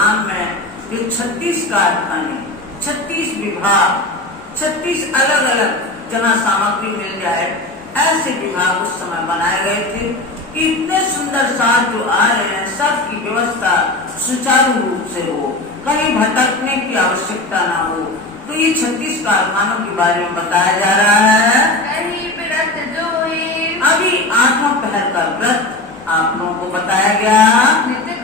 धाम में जो 36 कारखाने, 36 विभाग, 36 अलग अलग जहाँ सामग्री मिल जाए ऐसे विभाग उस समय बनाए गए थे कि इतने सुंदर साथ जो आ रहे हैं सबकी व्यवस्था सुचारू रूप से हो, कहीं भटकने की आवश्यकता ना हो। तो ये 36 कारखानों के बारे में बताया जा रहा है। अभी 8वां पहर का व्रत आप लोगों को बताया गया। नित्य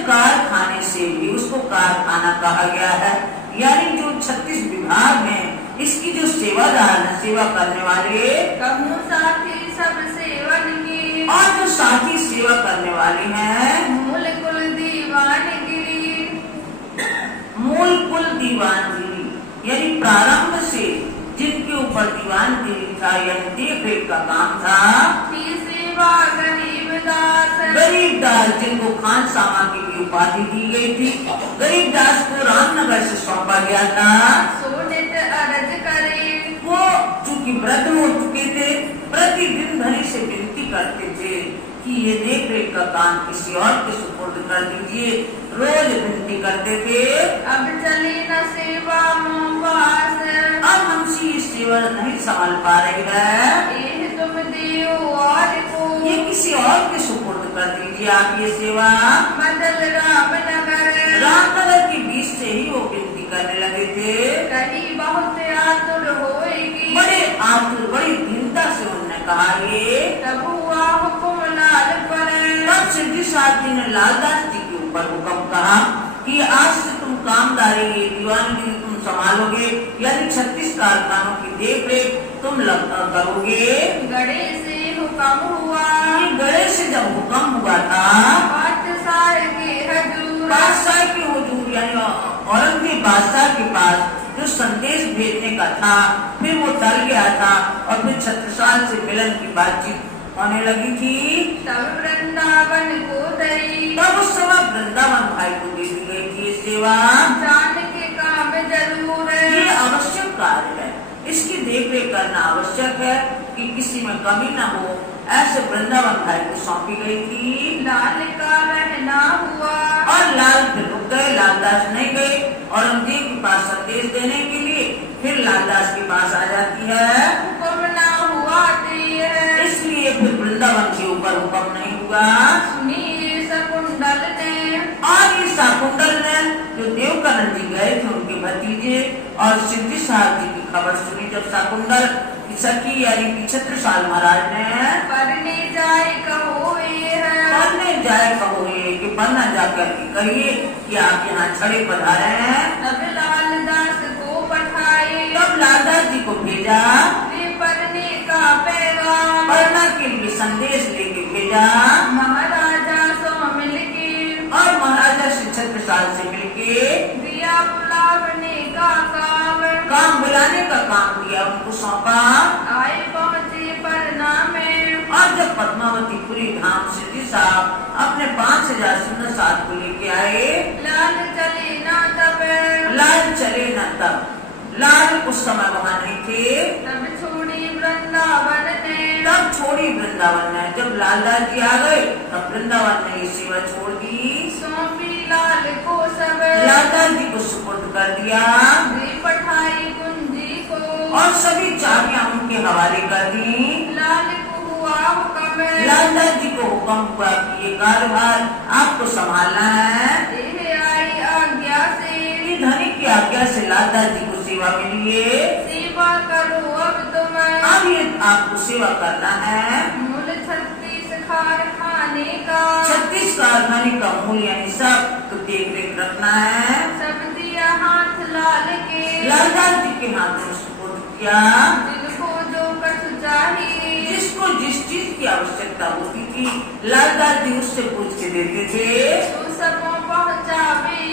कारखाने से भी उसको कारखाना कहा गया है, यानी जो 36 विभाग हैं इसकी जो सेवादार है, सेवा करने वाले, कहूँ साथी सब सेवन की, और जो साथी सेवा करने वाले हैं मूल कुल दीवानगिरी, मूल कुल दीवानगिरी, यानी प्रारंभ से जिनके ऊपर दीवानगिरी था यानी देख रेख का काम था। सेवा गरीब दास जिनको खान सामग्री की उपाधि दी गई थी, गरीब दास को रामनगर से सौंपा गया था। सोनित अर्ज करे, वो चूंकि वृद्ध हो चुके थे, प्रतिदिन धनी से विनती करते थे कि ये देख रेख का काम किसी और के सुपुर्द कर दीजिए, रोज विनती करते थे। अब चली न सेवा मोहवास, अब हमसे ये सेवा नहीं संभाल पा रही है, तुम दियो और को, ये किसी और के सुपुर्द कर दीजिए आप ये सेवा। बदल रामनगर के बीच से ही वो विनती करने लगे थे। कहीं बहुत आतुर होएगी, बड़े आतुर, बड़ी दीनता से उन्होंने कहा ये। तब हुआ हुक्म लाल पर, तब सिद्धि साथी ने लालदास जी के ऊपर हुक्म कहा कि आज से तुम कामदारी, ये दीवानगिरी तुम संभालोगे, यानी 36 कारखानों की देख रेख तुम करोगे। गड़े से हुक्म हुआ, गड़े से जब हुक्म हुआ था बादशाह के हुजूर, बादशाह के हुजूर यानी औरंगजेब बादशाह के पास जो संदेश भेजने का था, फिर वो टल गया था और फिर छत्रसाल से मिलन की बातचीत होने लगी थी। तब वृंदावन को दई, तब उस समय वृंदावन भाई को दे दी गई थी सेवा। जान के काम जरूर है, ये आवश्यक कार्य है, इसकी देख रेख करना आवश्यक है कि किसी में कमी न हो, ऐसे वृंदावन भाई को सौंपी गई थी। लाल का रहना हुआ, और लाल फिर रुक गए, लालदास नहीं गए औरंगजेब के पास संदेश देने के लिए, फिर लालदास के पास आ जाती है। हुक्म ना हुआ है, इसलिए फिर वृंदावन के ऊपर हुक्म नहीं हुआ। सुनिए शकुंतल ने, और ये शकुंतल ने जो देवकरण जी गए थे उनके भतीजे और सिद्धि साहब जी की खबर सुनी। जब शकुंतल की सखी यानी कि छत्रसाल महाराज ने पढ़ने जाए कहो पढ़ने जाए कहो कि पढ़ना जाकर कहिए कि आप यहाँ छड़े पधारे हैं। तब लालदास को पठाए, तब लालदास जी को भेजा, वे पढ़ने का पैगाम, पढ़ना के लिए संदेश लेके भेजा। महाराजा सो मिलके, और महाराजा से छत्रसाल से मिलके दिया बुलावने का काम बुलाने का काम दिया, उनको सौंपा। आए पहुँचे पढ़ना में, और जब पद्मावतीपुरी धाम सिद्धि साहब अपने 5000 सुंदर साथ को लेके आए, लाल चले ना तब, लाल चले न तब, लाल उस समय वहाँ नहीं थे। तब छोड़ी वृंदावन ने, तब छोड़ी वृंदावन ने, जब लालदास जी आ गए तब वृंदावन ने ये सेवा छोड़ दी, सौंपी लाल को सब, लालदास जी को सुपुर्द कर दिया। वे पठाई कुंजी को, और सभी चाबियां उनके हवाले कर दी। लाल को हुआ हुक्म, लालदास जी को हुक्म हुआ कि ये कार्यभार आपको संभालना है। यह आई आज्ञा से, ये धनी की आज्ञा से लालदास जी को सेवा मिली है। सेवा करो अब तुम, अब ये आपको सेवा करना है। मूल 36 कारखाने का, 36 कारखाने का मूल यानी सब तो देख रेख रखना है। सब दिया हाथ लाल के, लालदास जी के हाथ में सुपुर्द किया। जिनको जो कछु चाहिए, जिसको जिस चीज की आवश्यकता होती थी लालदास जी उससे पूछ के देते थे। तो सबों पहुँचावे,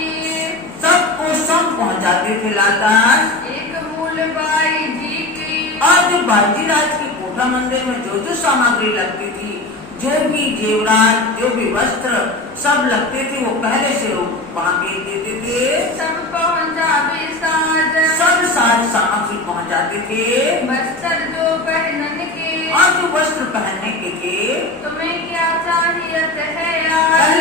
सबको सब पहुँचाते थे लालदास। एक मूल बाई जी की, और जो बाजीराज के कोठा मंदिर में जो जो सामग्री लगती थी, जो भी जेवरात, जो भी वस्त्र सब लगते थे, वो पहले से वहाँ भेज देते थे। सब पहुँचावे साज, सब साज सामग्री पहुँचाते थे। वस्त्र जो पहनन के, और जो वस्त्र पहनने के थे, तुम्हें क्या चाहिए है पहले आज,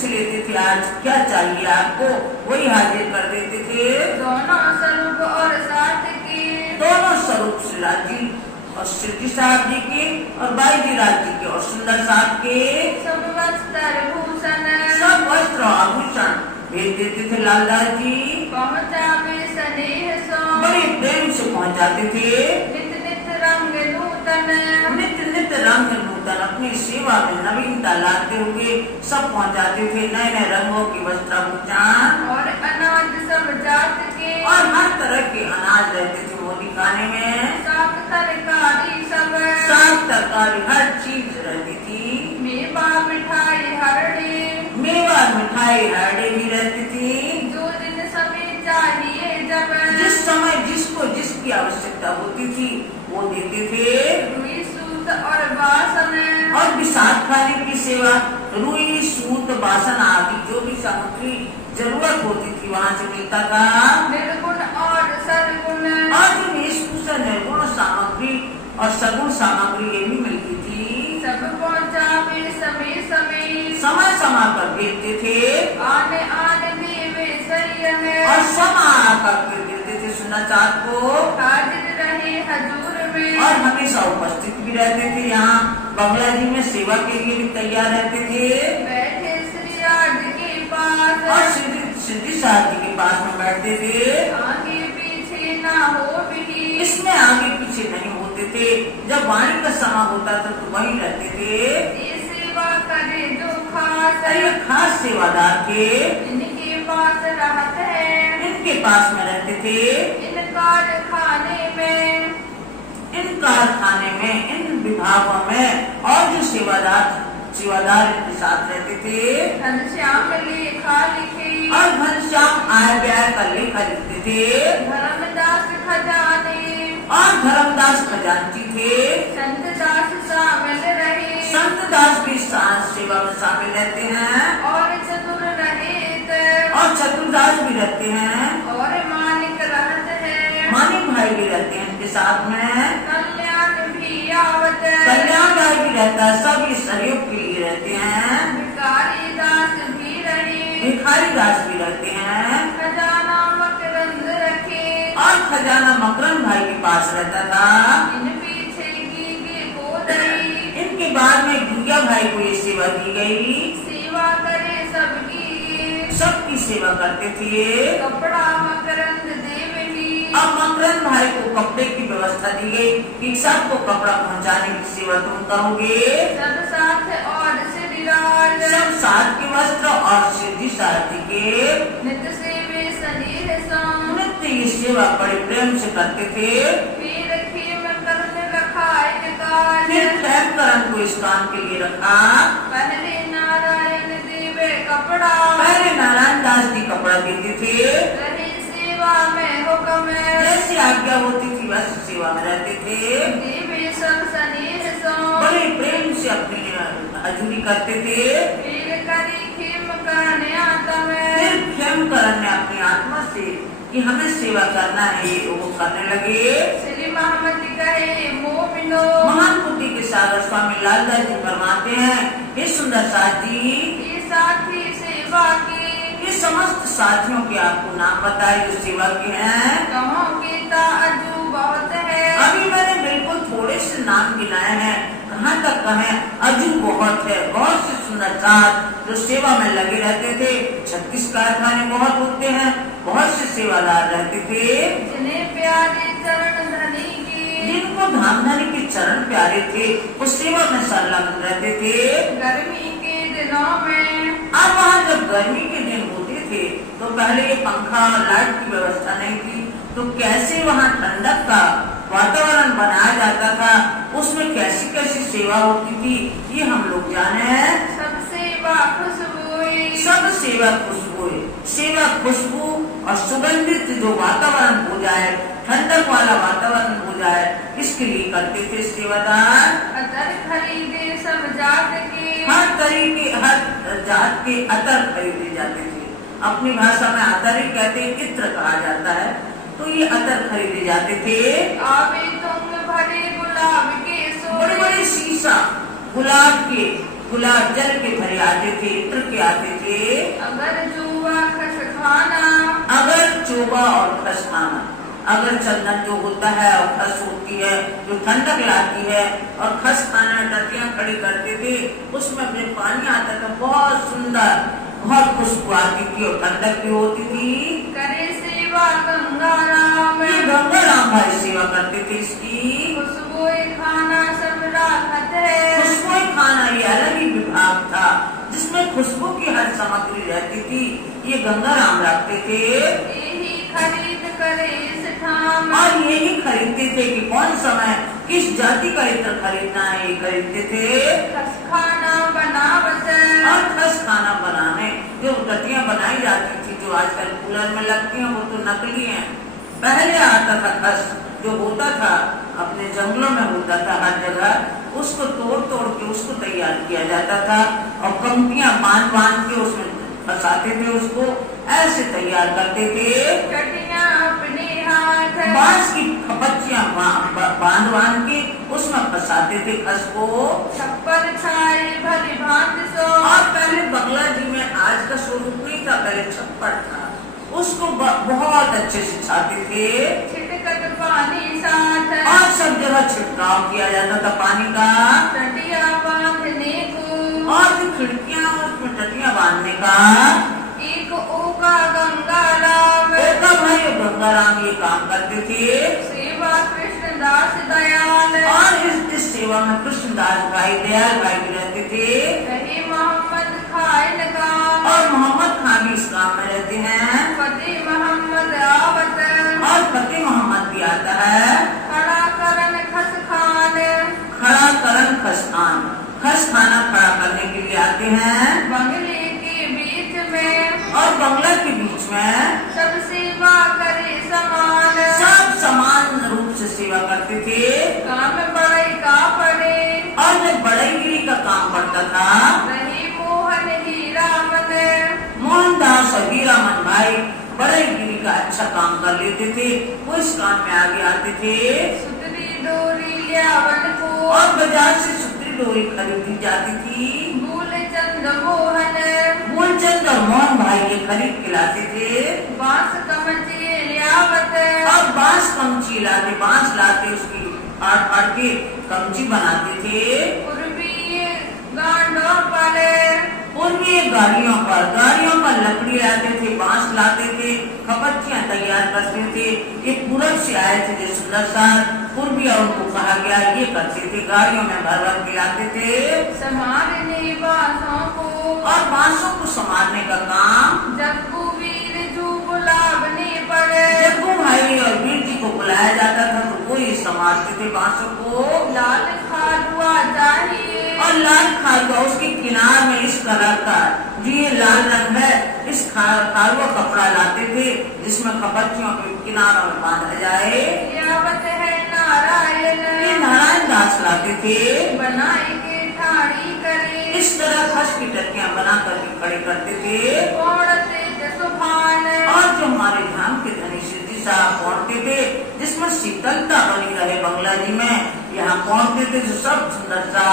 से पूछ लेते थे आज क्या चाहिए आपको, वही हाजिर कर देते थे। दोनों स्वरूप और साथ के, दोनों स्वरूप श्रीराज जी और सिद्धि साहब जी के और बाई जी राज जी के और सुंदर साहब के सब वस्त्र भूषण, सब वस्त्र आभूषण भेज देते थे लालदास जी। पहुँचावे स्नेह सो, बड़े प्रेम से पहुंचाते थे। नित नित रंग नूतन, नित्य नित्य रंग नूतन अपनी सेवा में नवीनता लाते हुए सब पहुंचाते थे नए नए रंगों की वस्त्राभूषण और अनाज सब जात के, और हर तरह के अनाज रहते थे मोदी खाने में। साग तरकारी सब, साग तरकारी हर चीज रहती थी। मेवा मिठाई हरड़ी, मेवा मिठाई हरड़े भी रहती थी। जो दिन समय चाहिए जब, जिस समय जिसको जिसकी आवश्यकता होती थी वो देते थे। रुई सूत और बासन, और विसाख खाने की सेवा रुई सूत बासन आदि जो भी सामग्री जरूरत होती थी वहाँ से मिलता था। निर्गुण और सरगुण, और जो वेशभूषा निर्गुण सामग्री और सगुण सामग्री ये भी मिलती थी। सब पहुँचावे समय समय, समय समय पर भेजते थे आने आने देवे सरिया में, और समय करके देते थे सुनाचार को। हाजिर रहे हजूर में, और हमेशा उपस्थित भी रहते थे यहाँ बंगला जी में सेवा के लिए भी तैयार रहते थे। बैठे श्री राज के पास, और सिद्धि साहब जी के पास में बैठते थे। आगे पीछे ना हो भी, इसमें आगे पीछे नहीं होते थे। जब वाणी का समय होता था तो वहीं रहते थे। ये सेवा करे जो खास, ये खास सेवादार थे। इनके पास रहत है, इनके पास में रहते थे। इन कारखाने में, इन कारखाने में इन विभागों में और जो सेवादार इनके साथ रहते थे। घनश्याम लेखा लिखे, और घनश्याम आय व्यय का लेखा लिखते थे। धर्मदास खजाने, और धर्मदास खजांची थे। संत दास शामिल रहे, संत दास भी सेवा में शामिल रहते हैं। और चतुर रहे और चतुरदास भी रहते हैं। और मालिक रहत है, मानिक भाई भी रहते हैं इनके साथ में। कल्याण भी आवत, कल्याण भाई भी रहता है। सभी सहयोग के लिए रहते हैं। भिखारी दास भी रहे, भिखारी दास भी रहते हैं। खजाना मकरंद रखे, और खजाना मकरंद भाई के पास रहता था। इन पीछे गीगे को दई, इनके बाद में गुड़िया भाई को ये सेवा दी गई। सेवा करे सबकी, सबकी सेवा करते थे। कपड़ा मकरंद देवही, अब मकरंद भाई को कपड़े की व्यवस्था दी गई कि सबको कपड़ा पहुंचाने की सेवा तुम करोगे। सब साथ और श्रीराज, सब साथ के वस्त्र और सिद्धि सारथी के नित सेवे सनेह सम, नित्य ये सेवा बड़े प्रेम से करते थे। फिर खेम करने रखा इनकार, फिर खेमकरण को इस काम के लिए रखा। पहले नारायण देवे कपड़ा, पहले नारायण दास जी कपड़ा देते थे। रहे सेवा में हुक्म, जैसी आज्ञा होती थी वैसी सेवा में रहते थे। देवे सब सनेह सम, बड़े प्रेम से अपनी हजूरी करते थे। फिर करी खेम करने आता में, फिर खेमकरण ने अपनी आत्मा से कि हमें सेवा करना है ये वो करने लगे। श्री महामती कहे मोमिनो, महान बुद्धि के सागर स्वामी लालदास जी फरमाते हैं, हे सुंदर साथ जी, ये साथी सेवा की, ये समस्त साथियों के आपको नाम बताए जो सेवा के हैं। कहो गीता अजू बहुत है, अभी मैंने बिल्कुल थोड़े से नाम गिनाए हैं। कहाँ तक कहें, अजू बहुत है। बहुत से सुंदर साथ जो सेवा में लगे रहते थे। 36 कारखाने बहुत होते हैं। बहुत से सेवादार रहते थे। जिन्हें प्यारे चरण धनी की, जिनको धामधनी के चरण प्यारे थे वो सेवा में संलग्न रहते थे। गर्मी के दिनों में, अब वहाँ जब गर्मी के दिन होते थे तो पहले ये पंखा और लाइट की व्यवस्था नहीं थी, तो कैसे वहाँ ठंडक का वातावरण बनाया जाता था, उसमें कैसी कैसी सेवा होती थी ये हम लोग जाने। सब सेवा खुशबुई, सब सेवा खुशबू, सेवा खुशबू और सुगंधित जो वातावरण हो जाए, ठंडक वाला वातावरण हो जाए, इसके लिए करते थे सेवादार। अतर खरीदे सब जात के, हर तरीके हर जात के अतर खरीदे जाते थे। अपनी भाषा में अतर ही कहते हैं, इत्र कहा जाता है, तो ये अतर खरीदे जाते थे। आवे तुम भरे गुलाब के बड़े सोए, बड़े शीशा गुलाब के गुलाब जल के भरे आते थे, इत्र के आते थे। अगर चूबा खस खाना, अगर चोबा और खस खाना, अगर चंदन जो होता है और खस होती है जो ठंडक लाती है, और खस खाना टटियां खड़ी करते थे, उसमें अपने पानी आता था, बहुत सुंदर, बहुत खुशबू आती थी और ठंडक भी होती थी। करे सेवा गंगाराम, ये गंगाराम भाई सेवा करते थे इसकी। खुशबू खाना सब राखत है, खुशबू खाना ये अलग ही विभाग था जिसमें खुशबू की हर सामग्री रहती थी, ये गंगाराम रखते थे। यही खरीद करे इस ठाम, और यही खरीदते थे कि कौन समय किस जाति का इत्र खरीदना है, ये खरीदते थे। खस खाना बनावत, और खस खाना बनाने जो टटियां बनाई जाती थी, जो आजकल कूलर में लगती हैं, वो तो नकली हैं। पहले आता था खस, जो होता था अपने जंगलों में होता था हर जगह, उसको तोड़ तोड़ के उसको तैयार किया जाता था और पंक्तियां बांध बांध के उसमें फंसाते थे, उसको ऐसे तैयार करते थे। टटियां अपने हाथ, बांस की खपच्चियां बांध बांध के उसमें फंसाते थे खस को। छप्पर छाए भली भांति सो, और पहले बंगला जी में आज का स्वरूप नहीं था, पहले छप्पर था, उसको बहुत अच्छे से छाते थे। छिटकत पानी साथ, और सब जगह छिड़काव किया जाता था पानी का। टटिया बांधने को, और जो खिड़कियां उसमें टटियां बांधने का। एक ओका गंगाराम, ओका भाई और गंगाराम ये काम करते थे। सेवा कृष्णदास दयाल, और इस सेवा में कृष्णदास भाई दयाल भाई भी रहते थे। रहे मोहम्मद खान काम, और मोहम्मद खान भी इस काम में रहते हैं। फतेह मोहम्मद आवत, और फतेह मोहम्मद भी आता है। खड़ा करन खस खान, खड़ा करन खस खान, खस खाना खड़ा करने के लिए आते हैं। बंगले के बीच में, और बंगला के बीच में सब सेवा करे समान, सब समान रूप से सेवा करते थे। काम बड़े का पड़े, और जब बड़ईगिरी का काम पड़ता था, रही मोहन हीरा मन, मोहनदास और हीरामन भाई बड़ईगिरी का अच्छा काम कर लेते थे, वो इस काम में आगे आते थे। सुतरी डोरी लियावन को, और बाजार से सुतरी डोरी खरीदी जाती थी। मूल चंद मोहन, मूलचंद और मोहन भाई ये खरीद के लाते थे। बांस कमचे लियावत, और बांस कमची लाते, बांस लाते उसकी फाड़ फाड़ के कमची बनाते थे। पूर्वी गांडों पर, पूर्वी गाड़ियों पर लकड़ी लाते थे, बांस लाते थे, खपच्चियां तैयार करते थे। ये पूरब से आए थे जो सुंदर सा पूर्विया उनको कहा गया, ये करते थे, गाड़ियों में भर भर के लाते थे। संभालने बांसों को, और बांसों को संभालने का काम जग्गू वीर जू बुलावने पड़े, जग्गू भाई और वीर जी को बुलाया जाता था, तो वो ये संभालते थे बांसों को। लाल खालुआ चाहिए, और लाल खालुआ उसके किनार में इस कलर का जो ये लाल रंग है, इस खालुआ कपड़ा लाते थे जिसमें खपच्चियों के किनारों में बांधा जाए। लियावत है नारायण, ये नारायण दास लाते थे। बनाए के ठाड़ी करे, इस तरह खस की टटियां बना करके खड़े करते थे। पौड़ते जसुभान, और जो हमारे धाम के धनी सिद्धि साहब पहुंचते थे, जिसमें शीतलता बनी रहे बंगला जी में, यहाँ पहुंचते थे जो सब सुंदर सा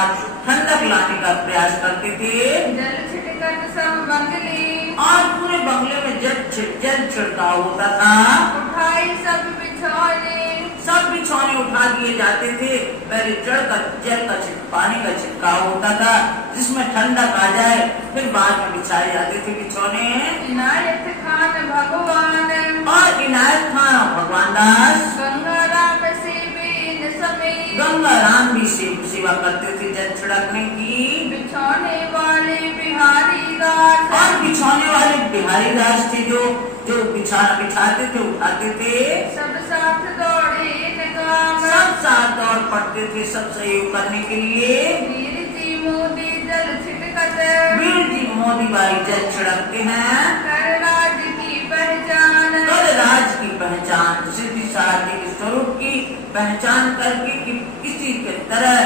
ठंडक लाने का प्रयास करते थे। जल छिटकन सब बंगली, और पूरे बंगले में जल छिड़काव होता था। उठाई सब बिछौने, सब बिछौने उठा दिए जाते थे। पहले जल का पानी का छिड़काव होता था जिसमें ठंडक आ जाए, फिर बाद में बिछाए जाते थे बिछौने। इनायत खान भगवान, और इनायत खान और भगवान दास गंगाराम से बेन समेत, गंगाराम भी सेवा करते थे जल छिड़कने की। बिछौने वाले बिहारी दास, और बिछौने वाले बिहारी दास थे जो बिछाते थे, उठाते थे। सब साथ दौड़े निगाम, सब साथ दौड़ पड़ते थे सब सहयोग करने के लिए। वीर जी मोदी जल छिटकत, वीर जी मोदी भाई जल छिड़कते हैं। कर राज की पहचान, कर राज की पहचान, सिद्धि साहब जी के स्वरूप की पहचान करके कि किसी के तरह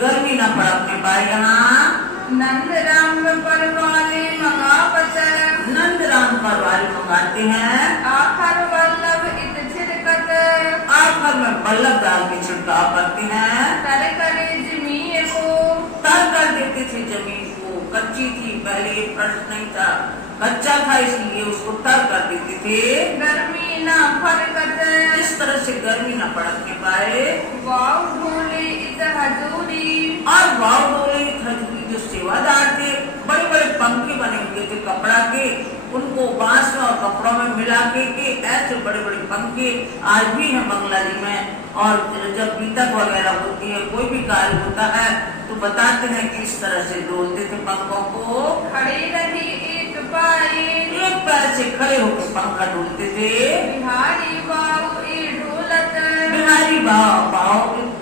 गर्मी न पड़कने पाए। यहाँ नंद राम पर वाले मंगावत, नंद राम पर वाले मंगाते हैं। आखर वल्लभ इत छिड़कत, आखिर में बल्लभ डाल के छिड़काव करते हैं। तर करे जमीन को, तर कर देते थे जमीन कच्ची थी, पहले ये फर्श नहीं था, कच्चा था, इसलिए उसको तर कर देते थे। गर्मी ना फरकत इस तरह से गर्मी न पड़कने पाए। वाव ढोले इत हजूरी और वाव डोले खजूरी जो सेवादार थे, बड़े बड़े पंखे बने हुए थे कपड़ा के, उनको बांस में और कपड़ों में मिला के ऐसे बड़े बड़े पंखे आज भी हैं बंगलादेश में। और जब बीतक वगैरह होती है, कोई भी कार्य होता है, तो बताते हैं कि इस तरह से डोलते थे पंखों को। खड़े रही एक पाए एक पैर से खड़े होकर पंखा डोलते थे। बिहारी वाव ए ढोलत बिहारी भाव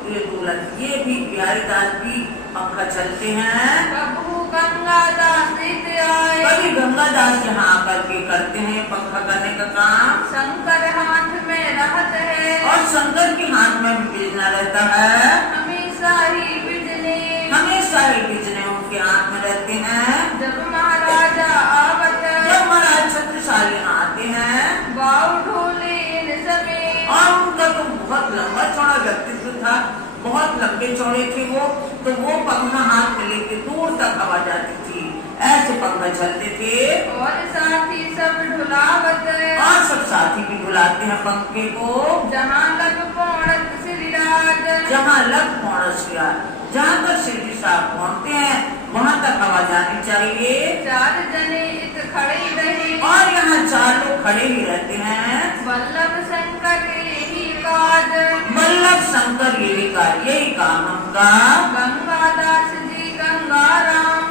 डोलत, ये भी बिहारी दास भी पंखा चलते हैं। प्रभु गंगा दास आए कभी गंगा दास यहाँ आकर के करते हैं पंखा करने का काम। शंकर हाथ में रहत है और शंकर के हाथ में भी बिजना रहता है, हमेशा ही बिजली हमेशा ही बिजने उनके हाथ में रहते हैं। जब महाराजा आवत जब महाराज छत्रसाली यहाँ आते हैं, वाव ढोले इन समय और उनका तो बहुत लंबा चौड़ा व्यक्तित्व था, बहुत लंबे चौड़े थे वो, तो वो पंखा हाथ में लेके दूर तक हवा जाती थी, ऐसे पंखा चलते थे। और साथी सब ढुलावत और सब साथी भी बुलाते हैं पंखे को। जहाँ लग पौड़त श्रीराज जहाँ लग पहुँच गया, जहाँ तक श्री जी साहब पहुँचते हैं, वहाँ तक हवा जानी चाहिए। चार जने इत खड़े रहे और यहाँ चार लोग खड़े ही रहते हैं। वल्लभ शंकर यही काज वल्लभ शंकर यही काम उनका। गंगादास जी गंगाराम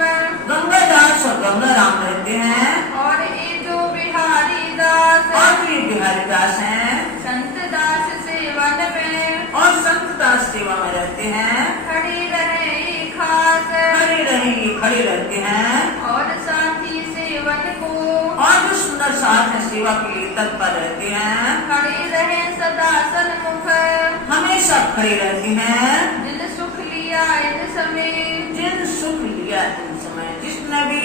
गंगादास और गंगाराम रहते हैं। और ये जो बिहारी दास और ये बिहारी दास हैं। संत दास सेवन में और संत दास सेवा में रहते हैं। खड़े रहे खास खड़े रहते हैं। और साथी सेवन को और जो सुंदर साथ है सेवा के लिए तत्पर रहते हैं। खड़े रहे सदा सन्मुख हमेशा खड़े रहते हैं। जिन सुख लिया इन समय जिन सुख लिया इन समय, जिसने भी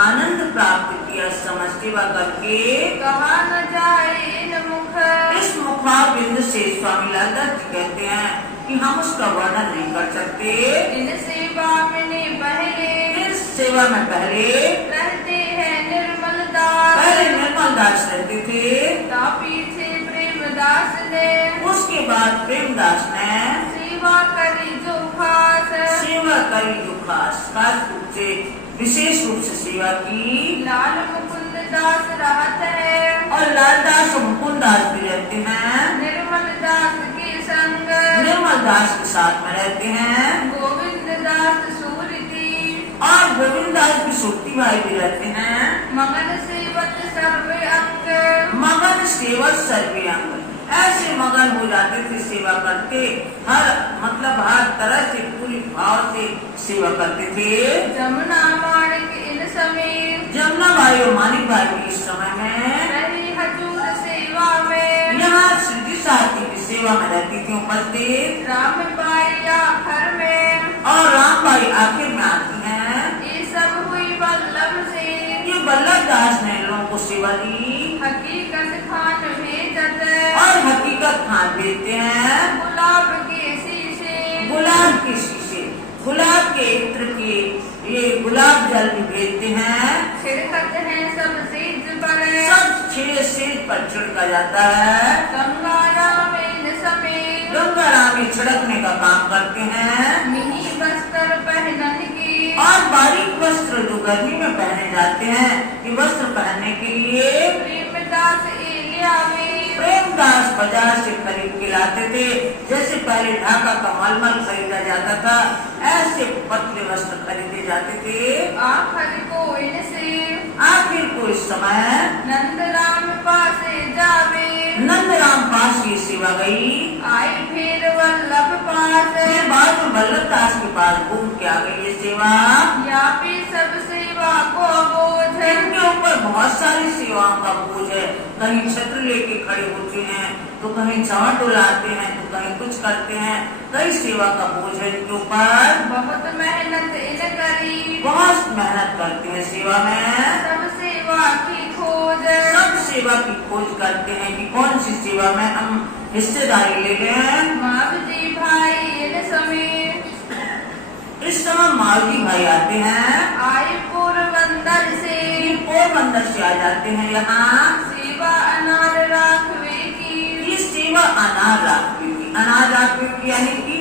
आनंद प्राप्त किया समय सेवा करके, कहा न जाए इन मुख इस मुखारबिंद से स्वामी लालदास जी कहते हैं कि हम उसका वर्णन नहीं कर सकते। इन सेवा में पहले इस सेवा में पहले रहते हैं निर्मल दास पहले निर्मल दास रहते थे, ता पीछे प्रेम दास ने उसके बाद प्रेमदास ने सेवा करी जो खास सेवा करी जो खास रूप से विशेष रूप से सेवा की। लाल मुकुंद दास रहत है और लालदास और मुकुंद दास भी रहते हैं, निर्मल दास के संग निर्मल दास के साथ में रहते हैं। गोविंद दास सूरती और गोविंद दास भी सुरती भाई भी रहते हैं। मगन सेवक सर्वे अंग मगन सेवक सर्वे अंग, ऐसे मगन हो जाते थे सेवा करते, हर तरह से पूरी भाव से सेवा करते थे। जमुना माणिक इन समय जमुना भाई और मानिक भाई भी इस समय में रही हजूर सेवा में यहाँ श्री जी साहब जी की सेवा में रहती थी उपस्थित। राम बाई आखर में और राम भाई आखिर में आती हैं। ये सब हुई वल्लभ से ये वल्लभ दास ने लोगों को सेवा दी। हकीकत खान भेजत और हकीकत खान भेजते हैं। गुलाब के शीशे गुलाब के शीशे, गुलाब के इत्र के ये गुलाब जल भी भेजते हैं। छिड़कत है सब सेज पर सब 6 सेज पर छिड़का जाता है। गंगाराम इन समय गंगाराम छिड़कने का काम करते हैं। मिनी बस्तर पहनन की और बारीक वस्त्र जो गर्मी में पहने जाते हैं, ये वस्त्र पहनने के लिए प्रेमदास एलियावे प्रेमदास बाजार से खरीद के लाते थे। जैसे पहले ढाका का मलमल खरीदा जाता था, ऐसे पतले वस्त्र खरीदे जाते थे। आखिर को इनसे आखिर को इस समय नंदराम पासे जावे नंदराम पास ये सेवा गई। आई फिर वल्लभ पास फिर बाद में वल्लभ दास के पास घूम के आ गई ये सेवा। या भी सब सेवा को बोझ इनके ऊपर बहुत सारी सेवाओं का बोझ है। कहीं छत्र लेके खड़े होते हैं, तो कहीं चावल डुलाते हैं, तो कहीं कुछ करते हैं। कई सेवा का बोझ है इनके ऊपर। बहुत मेहनत इन करी बहुत मेहनत करते हैं सेवा में। सब सेवा की खोज सब सेवा की खोज करते हैं कि कौन सी सेवा में हम हिस्सेदारी ले लें। मावजी भाई इन समय इस समय मावजी भाई आते हैं। आई को बच्चे आ जाते हैं यहाँ। सेवा अनार राखवे की। ये सेवा अनार राखवे की, अनार राखवे की यानी कि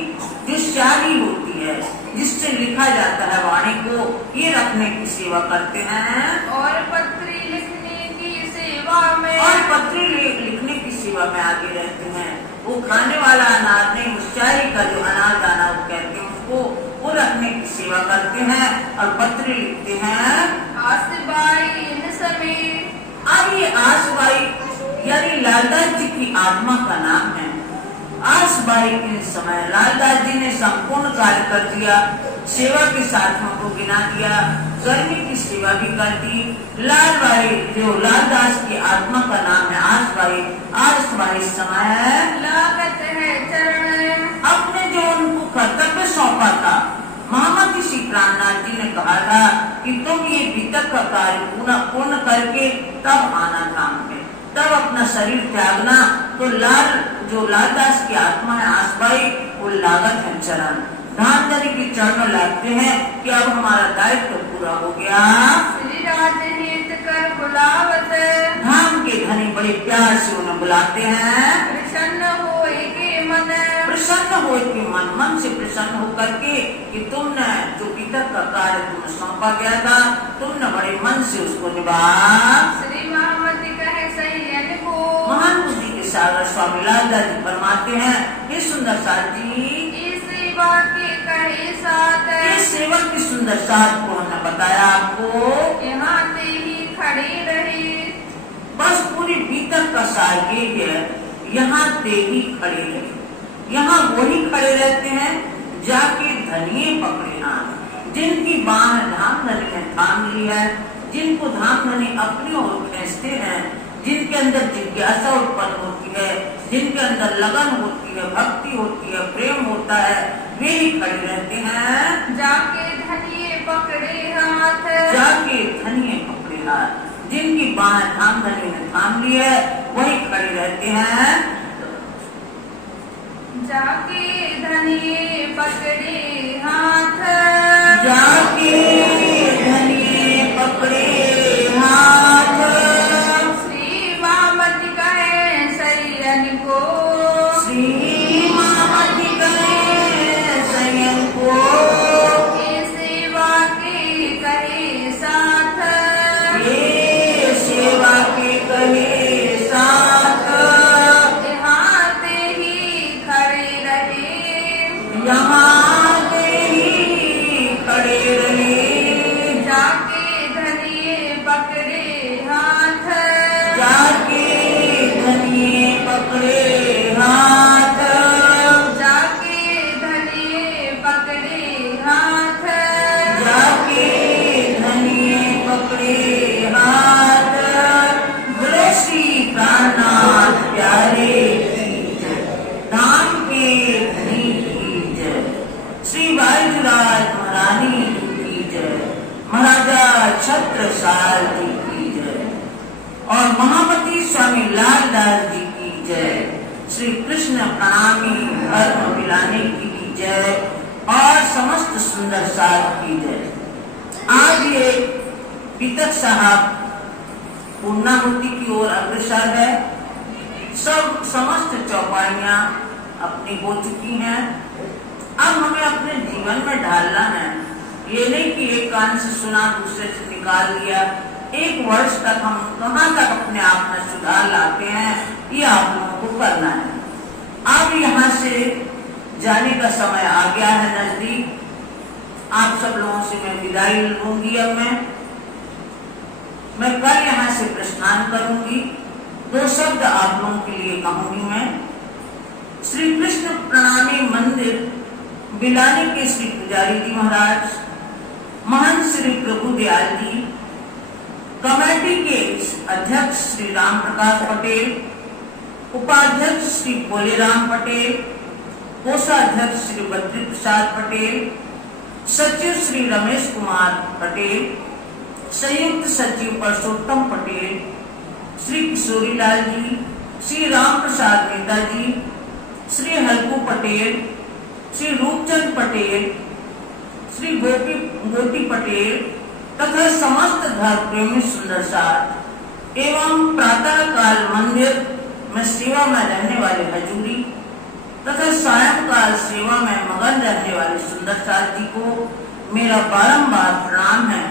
जो स्याही होती है जिससे लिखा जाता है वाणी को, ये रखने की सेवा करते हैं। और पत्री लिखने की सेवा में। और पत्री लिखने की सेवा में आगे रहते हैं। वो खाने वाला अनार नहीं, स्याही का जो अनार दाना वो कहते हैं उसको, वो रखने की सेवा करते हैं और पत्री लिखते हैं। आसबाई इन समय। अब ये आसबाई यानी लालदास जी की आत्मा का नाम है। आसबाई के समय लालदास जी ने संपूर्ण कार्य कर दिया, सेवा के साथियों को गिना दिया, गर्मी की सेवा भी कर दी। लालबाई जो लालदास की आत्मा का नाम है आसबाई, आसबाई समय लागत है चरण। अपने जो उनको कर्तव्य सौंपा था, महामती श्री प्राणनाथ जी ने कहा था कि तुम ये बीतक का कार्य पूर्ण करके तब आना काम पे, तब अपना शरीर त्यागना। तो जो लालदास की आत्मा है आसबाई, वो लागत है चरण, धाम धनी के चरणों लगते हैं कि अब हमारा दायित्व पूरा हो गया। श्री राजनीत कर बुलावत। धाम के धनी बड़े प्यार से उन्हें बुलाते हैं। प्रसन्न होएगे मन। प्रसन्न हो के मन से प्रसन्न होकर के कि तुमने जो बीतक का कार्य तुम्हें सौंपा गया था, तुमने बड़े मन से उसको निभाया। श्री महामती कहे सही को। महान बुद्धि के सागर स्वामी लालदास जी फरमाते हैं, हे सुंदर साथ जी, इस सेवा के कहे साथ। ये सेवा की सुंदर साथ को हमने बताया आपको। यहाँ से ही खड़े रहे। बस पूरी बीतक का सार ये है, यहाँ से ही खड़े रहे। यहाँ वही खड़े रहते हैं जाके धनिये पकड़े हाथ, जिनकी बाह धाम धनी ने थाम ली है, जिनको धाम धनी अपनी ओर खींचते हैं, जिनके अंदर जिज्ञासा उत्पन्न होती है, जिनके अंदर लगन होती है, भक्ति होती है, प्रेम होता है, वे ही खड़े रहते हैं। जाके धनिये पकड़े हाथ। जाके धनिये पकड़े हाथ, जिनकी बाह धाम धनी ने थाम ली है, वही खड़े रहते हैं। जाके धनिये पकड़े हाथ। जाके धनिये पकड़े हाथ। श्री महामती कहे सैयन को। श्री महामती कहे सैयन को। ये सेवा के कहे साथ। ये सेवा के कहे साथ। यहाँ ते ही खड़े रहे। यहाँ से ही खड़े रहे। जाके धनिये पकड़े हाथ। जाके धनिये पकड़े हाथ। जाके धनिये पकड़े हाथ। जाके धनिये पकड़े हाथ। बोले श्री प्राणनाथ प्यारे की जय, नाम के धनी की जय, श्री बाईजुराज महारानी की जय, महाराजा छत्रसाल जी की जय, और महामती स्वामी लालदास जी की जय, श्री कृष्ण प्रणामी धर्म पिलाने की भी जय, और समस्त सुंदर साथ की जय। आज ये बीतक साहब पूर्णाहुति की ओर अग्रसर है। समस्त चौपाइयां अपनी हो चुकी हैं। अब हमें अपने जीवन में ढालना है। ये नहीं कि एक कान से सुना दूसरे से निकाल लिया। एक वर्ष तक हम कहाँ तक अपने आप में सुधार लाते हैं, ये आप लोगों को करना है। अब यहाँ से जाने का समय आ गया है नजदीक। आप सब लोगों से मैं विदाई लूंगी। अब मैं कल यहाँ से प्रस्थान करूंगी। 2 शब्द आप लोगों के लिए कहूंगी मैं। श्री कृष्ण प्रणामी मंदिर बिलानी के श्री पुजारी जी महाराज, महंत श्री प्रभु दयाल जी, कमेटी के अध्यक्ष श्री राम प्रकाश पटेल, उपाध्यक्ष श्री भोलेराम पटेल, कोषाध्यक्ष श्री बद्री प्रसाद पटेल, सचिव श्री रमेश कुमार पटेल, संयुक्त सचिव परसोत्तम पटेल, श्री किशोरीलाल जी, श्री राम प्रसाद मेहता जी, श्री हल्कू पटेल, श्री रूपचंद पटेल, श्री गोपी पटेल तथा समस्त धर्म प्रेमी सुंदर साथ एवं प्रातः काल मंदिर में सेवा में रहने वाले हजूरी तथा सायंकाल सेवा में मगन रहने वाले सुंदरसार जी को मेरा बारंबार प्रणाम है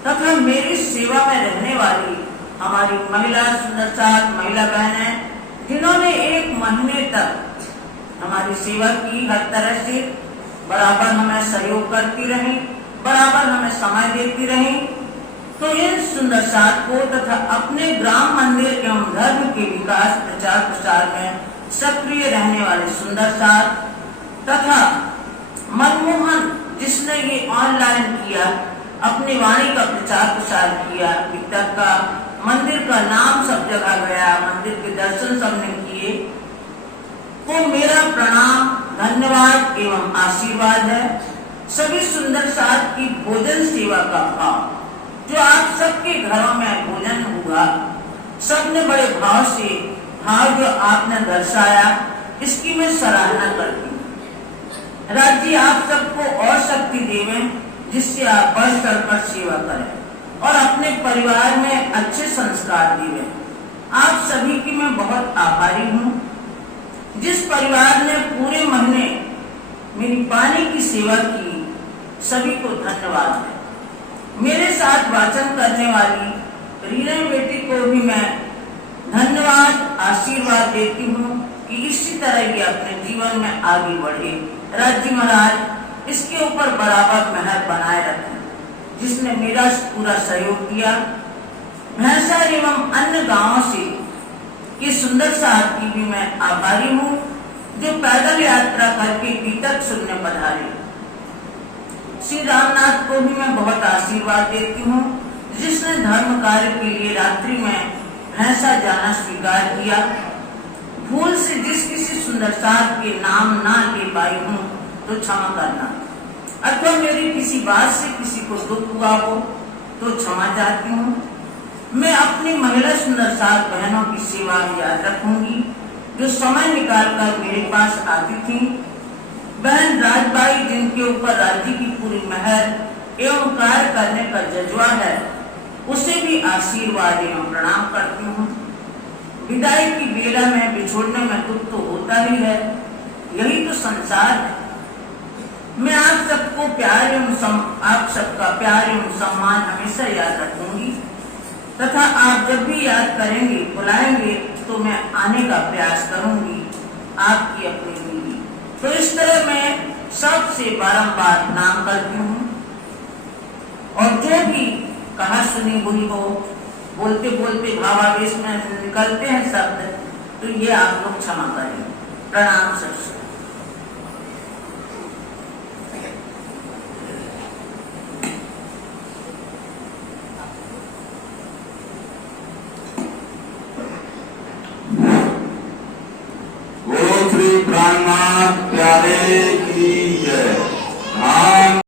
तथा मेरी सेवा में रहने वाली हमारी महिला सुंदरसार महिला बहनें जिन्होंने 1 महीने तक हमारी सेवा की, हर तरह से बराबर हमें सहयोग करती रही, बराबर हमें समय देती रही, तो इन सुंदरसार को तथा अपने ग्राम मंदिर एवं धर्म के विकास प्रचार प्रसार में सक्रिय रहने वाले सुंदरसार तथा मनमोहन जिसने ये ऑनलाइन किया, अपनी वाणी का प्रचार प्रसार किया, तक का मंदिर का नाम सब जगह गया, मंदिर के दर्शन सबने किए, तो मेरा प्रणाम, धन्यवाद एवं आशीर्वाद है। सभी सुंदरसार की भोजन सेवा का भाव जो आप सबके घरों में भोजन हुआ, सबने बड़े भाव से भाव जो आपने दर्शाया, इसकी मैं सराहना करती हूँ। राज्य आप सबको और शक्ति देवे जिससे आप बढ़ चढ़कर सेवा करें और अपने परिवार में अच्छे संस्कार देवे। आप सभी की मैं बहुत आभारी हूँ। जिस परिवार ने पूरे महीने मेरी पानी की सेवा की, सभी को धन्यवाद है। मेरे साथ वाचन करने वाली रीना बेटी को भी मैं धन्यवाद आशीर्वाद देती हूँ कि इसी तरह ये अपने जीवन में आगे बढ़े। राज्य महाराज इसके ऊपर बराबर मेहर बनाए रखें। जिसने मेरा पूरा सहयोग दिया, भैंसा एवं अन्य गांवों से ये सुंदरसार की भी मैं आभारी हूँ जो पैदल यात्रा करके गीतक सुनने पधारे। श्री रामनाथ को भी मैं बहुत आशीर्वाद देती हूँ जिसने धर्म कार्य के लिए रात्रि में भैंसा जाना स्वीकार किया। भूल से जिस किसी सुंदरसार के नाम ना ले पाई हूँ तो क्षमा करना, अथवा मेरी किसी बात से किसी को दुख हुआ हो तो क्षमा चाहती हूँ। मैं अपनी महिला सुंदरसार बहनों की सेवा याद रखूंगी जो समय निकालकर मेरे पास आती थी। बहन राजबाई जिनके ऊपर राज्य की पूरी मेहर एवं कार्य करने का जज्बा है, उसे भी आशीर्वाद एवं प्रणाम करती हूँ। विदाई की बेला में बिछोड़ने में दुख तो होता ही है, यही तो संसार है। मैं आप सबको प्यार एवं आप सबका प्यार एवं सम्मान हमेशा याद रखूंगी तथा आप जब भी याद करेंगे, बुलाएंगे तो मैं आने का प्रयास करूंगी, आपकी अपनी होगी। तो इस तरह मैं सबसे बारंबार प्रणाम करती हूँ और जो भी कहा सुनी हुई हो, बोलते बोलते भावावेश में निकलते हैं शब्द, तो ये आप लोग क्षमा करें। प्रणाम सबसे। श्री प्राणनाथ प्यारे की